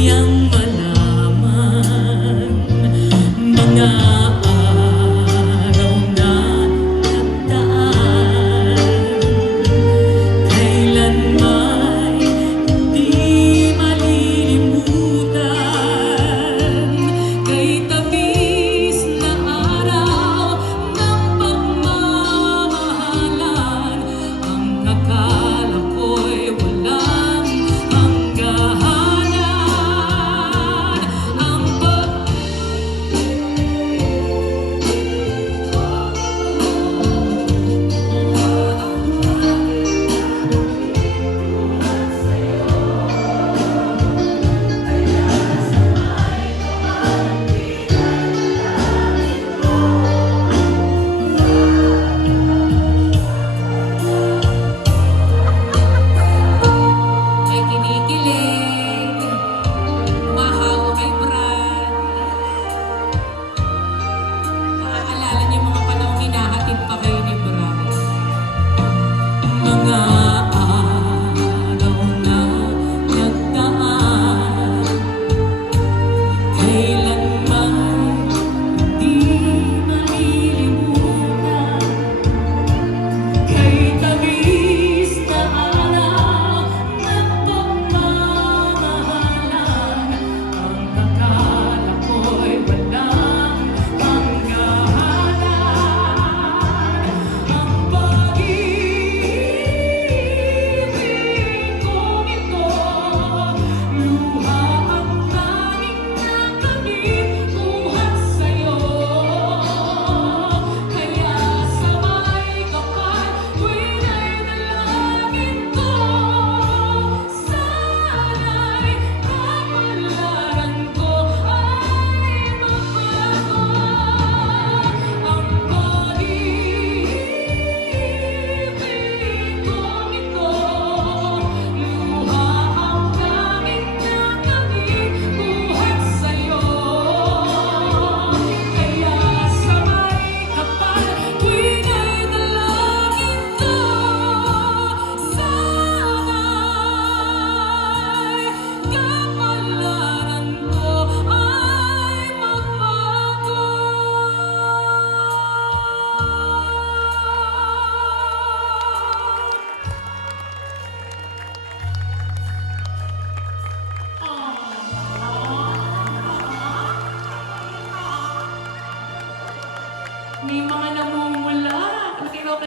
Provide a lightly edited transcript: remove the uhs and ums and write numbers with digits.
niyang malaman mga araw na nagdaan, kailan may hindi malilimutan, kay tamis na araw ng pagmamahalan, ang akala ko'y walang hangganan, ang may kinikilig, humahawa kay Brad. Naaalala niyo yung mga panahong hinahatid pa kayo ni Brad. Mga araw na nagdaan, kailanman di malilimutan, kay tamis na araw ng pagmamahalan, ang akala ko'y walang hangganan, ang pag-ibig kong ito, luha ang tanging nakamit buhat sa'yo, kaya sabay kapal tuwina'y dalangin ko, sana'y kapalaran ko ay magbago, ang pag-ibig kong ito, luha ang tanging nakamit buhat sa'yo, kaya sabay kapal tuwina'y dalangin ko, sana'y kapalaran ko ay magbago. May mga